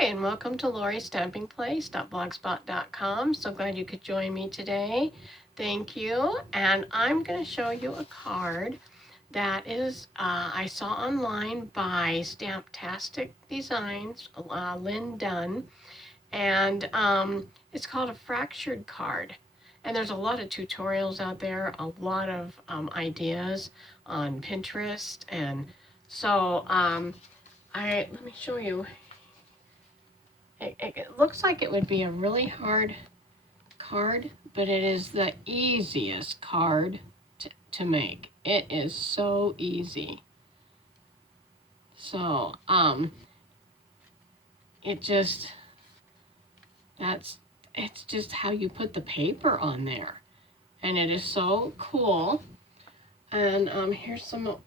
Hi, and welcome to Lori's Stamping Place.blogspot.com. So glad you could join me today. Thank you. And I'm going to show you a card that is I saw online by Stamptastic Designs, Lynn Dunn, and it's called a fractured card. And there's a lot of tutorials out there, a lot of ideas on Pinterest, and so let me show you. It looks like it would be a really hard card, but it is the easiest card to make. It is so easy. So, it's just how you put the paper on there. And it is so cool. And here's another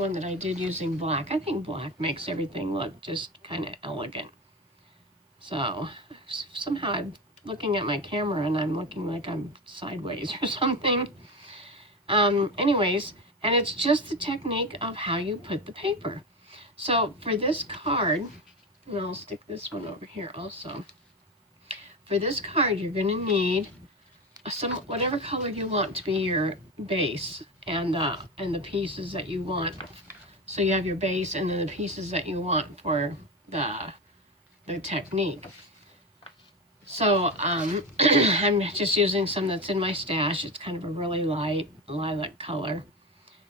one that I did using black. I think black makes everything look just kind of elegant. So somehow I'm looking at my camera and I'm looking like I'm sideways or something. Anyways, and it's just the technique of how you put the paper. So for this card, and I'll stick this one over here also. For this card, you're going to need whatever color you want to be your base and the pieces that you want. So you have your base and then the pieces that you want for the technique. So I'm just using some that's in my stash. It's kind of a really light lilac color.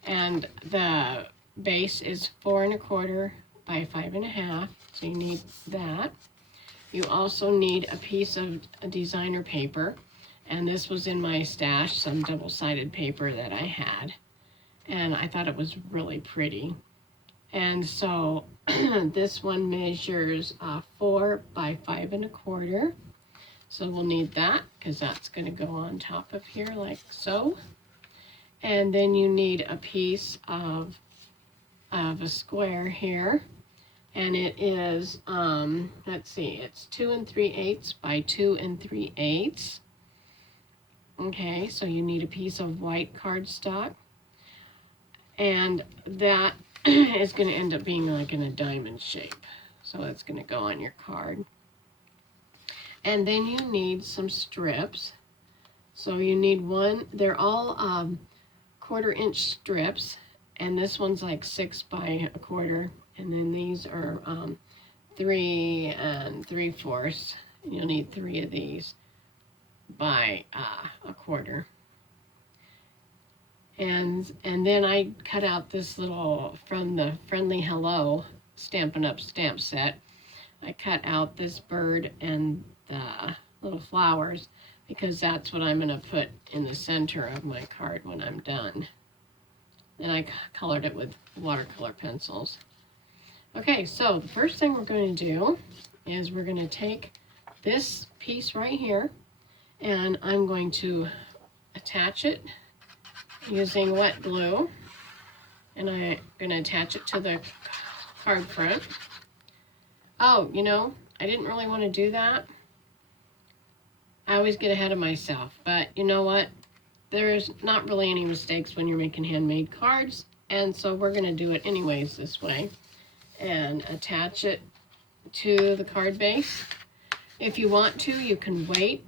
And the base is 4 1/4 by 5 1/2. So you need that. You also need a piece of designer paper. And this was in my stash, some double-sided paper that I had. And I thought it was really pretty. And so this one measures 4 by 5 1/4. So we'll need that because that's going to go on top of here like so. And then you need a piece of a square here. And it is, let's see, it's 2 3/8 by 2 3/8. Okay, so you need a piece of white cardstock. And that is going to end up being like in a diamond shape. So that's going to go on your card. And then you need some strips. So you need one, they're all 1/4 inch strips. And this one's like 6 by 1/4. And then these are 3 3/4. You'll need 3 of these by 1/4. And then I cut out this little, from the Friendly Hello Stampin' Up! Stamp set, I cut out this bird and the little flowers because that's what I'm going to put in the center of my card when I'm done. And I colored it with watercolor pencils. Okay, so the first thing we're going to do is we're going to take this piece right here and I'm going to attach it using wet glue, and I'm going to attach it to the card front. Oh, you know, I didn't really want to do that. I always get ahead of myself, but you know what? There's not really any mistakes when you're making handmade cards, and so we're going to do it anyways this way and attach it to the card base. If you want to, you can wait.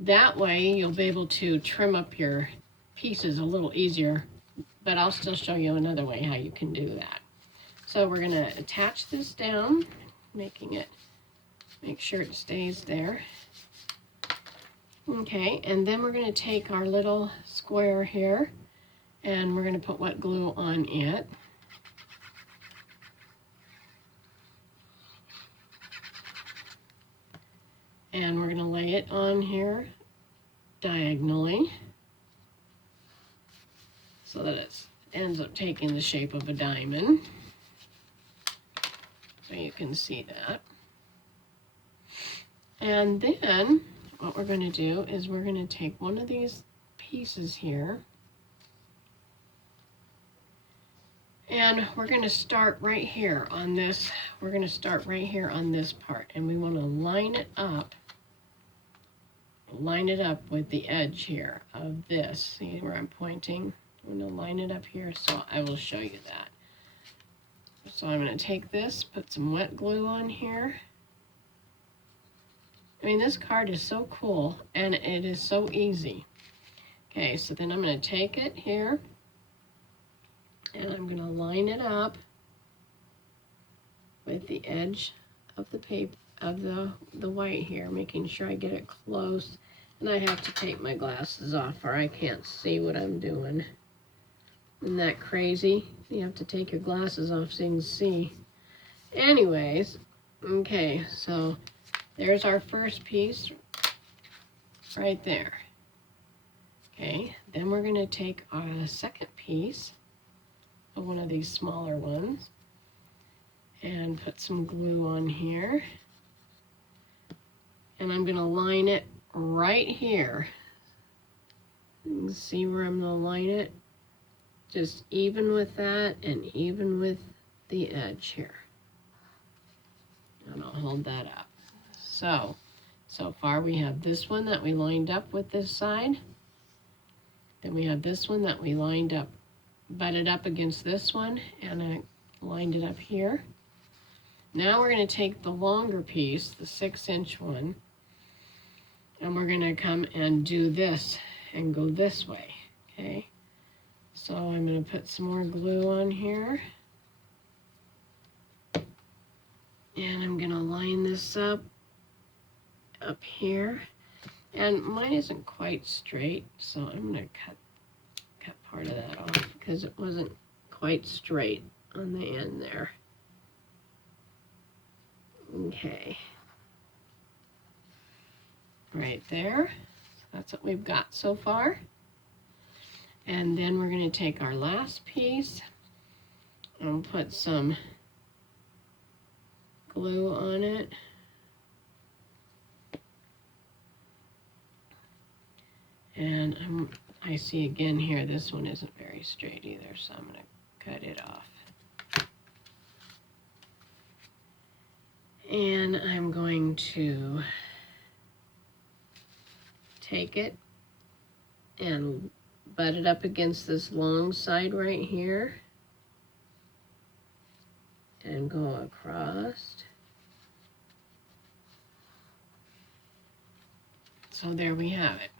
That way you'll be able to trim up your pieces a little easier, but I'll still show you another way how you can do that. So we're going to attach this down, make sure it stays there. Okay, and then we're going to take our little square here and we're going to put wet glue on it. And we're going to lay it on here diagonally so that it ends up taking the shape of a diamond. So you can see that. And then what we're going to do is we're going to take one of these pieces here and we're going to start right here on this. We're going to start right here on this part, and we want to line it up with the edge here of this. See where I'm pointing? I'm going to line it up here, so I will show you that. So I'm going to take this, put some wet glue on here. I mean, this card is so cool, and it is so easy. Okay, so then I'm going to take it here, and I'm going to line it up with the edge of the paper, of the white here, making sure I get it close. And I have to take my glasses off or I can't see what I'm doing. Isn't that crazy? You have to take your glasses off so you can see. Anyways, okay, so there's our first piece right there. Okay, then we're going to take our second piece of one of these smaller ones and put some glue on here. And I'm going to line it right here. You can see where I'm going to line it. Just even with that and even with the edge here. And I'll hold that up. So far we have this one that we lined up with this side. Then we have this one that we lined up, butted up against this one, and I lined it up here. Now we're going to take the longer piece, the 6-inch one, and we're going to come and do this and go this way, okay? So I'm going to put some more glue on here. And I'm going to line this up here. And mine isn't quite straight, so I'm going to cut part of that off because it wasn't quite straight on the end there. Okay. Right there. So that's what we've got so far. And then we're going to take our last piece and put some glue on it. And I see again here, this one isn't very straight either, so I'm going to cut it off. And I'm going to take it and butt it up against this long side right here and go across. So there we have it.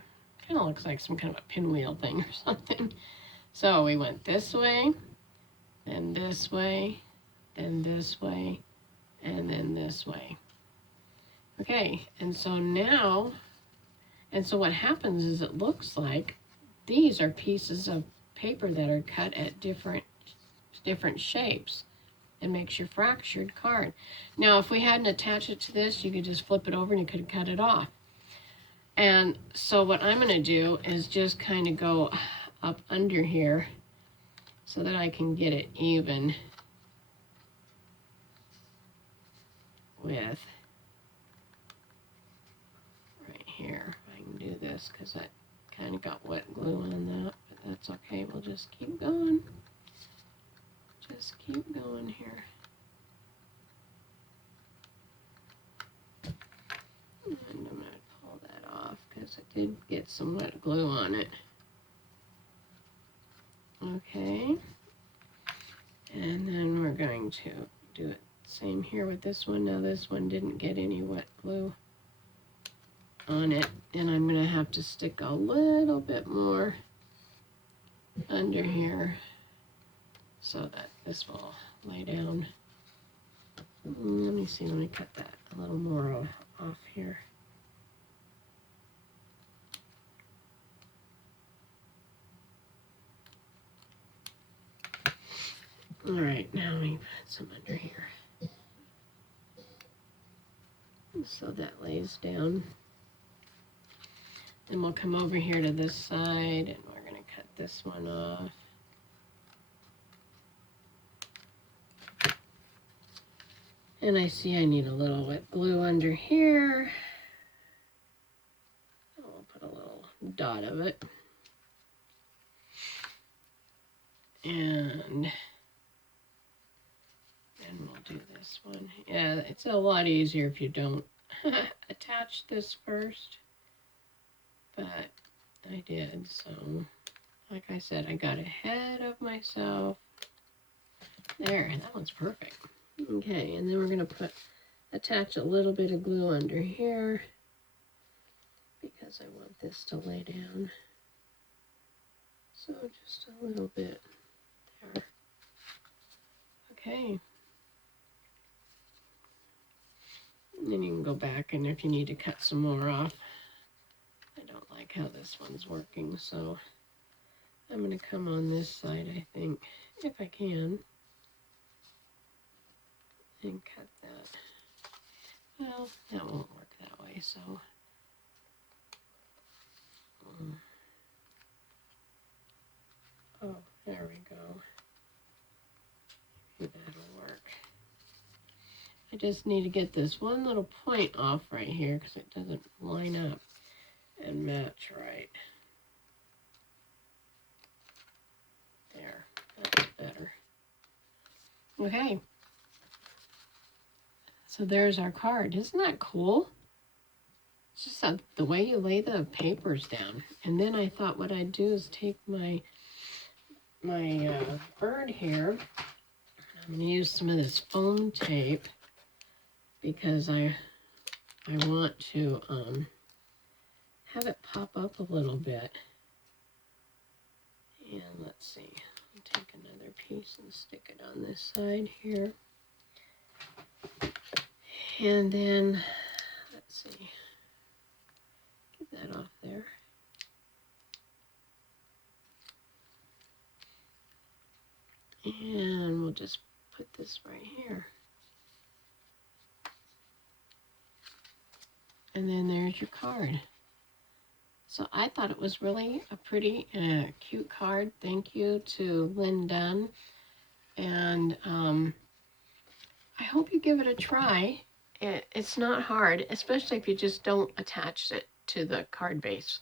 Kind of looks like some kind of a pinwheel thing or something. So we went this way, then this way, then this way, and then this way. Okay, and so now, so what happens is it looks like these are pieces of paper that are cut at different shapes and makes your fractured card. Now, if we hadn't attached it to this, you could just flip it over and you could cut it off. And so what I'm going to do is just kind of go up under here so that I can get it even with right here. I can do this because I kind of got wet glue on that, but that's okay. We'll just keep going. Just keep going here. And I'm going to pull that off because I did get some wet glue on it. Okay. And then we're going to do it same here with this one. Now this one didn't get any wet glue on it, and I'm going to have to stick a little bit more under here so that this will lay down. Let me see, let me cut that a little more off here. All right, now we put some under here. So that lays down. Then we'll come over here to this side and we're going to cut this one off. And I see I need a little wet glue under here. I'll put a little dot of it. And then we'll do this one. Yeah, it's a lot easier if you don't attach this first. But I did, so like I said, I got ahead of myself. There, that one's perfect. Okay, and then we're going to attach a little bit of glue under here because I want this to lay down. So just a little bit there. Okay. And then you can go back, and if you need to cut some more off. I don't like how this one's working, so I'm going to come on this side, I think, if I can, and cut that. Well, that won't work that way, so oh, there we go. Maybe that'll work. I just need to get this one little point off right here because it doesn't line up and match right. There, that's better. Okay. So there's our card. Isn't that cool? It's just the way you lay the papers down. And then I thought what I'd do is take my bird here. I'm going to use some of this foam tape because I want to have it pop up a little bit. And let's see, I'll take another piece and stick it on this side here. And then, let's see, get that off there. And we'll just put this right here. And then there's your card. So I thought it was really a pretty cute card. Thank you to Lynn Dunn. And I hope you give it a try. It's not hard, especially if you just don't attach it to the card base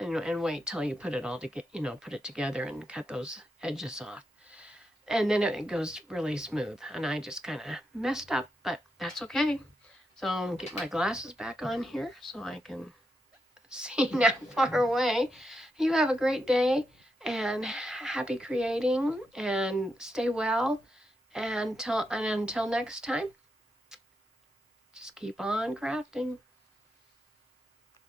and wait till you put it all together, put it together and cut those edges off. And then it goes really smooth. And I just kind of messed up, but that's okay. So I'll get my glasses back on here so I can see now far away. You have a great day and happy creating and stay well. And until next time, just keep on crafting.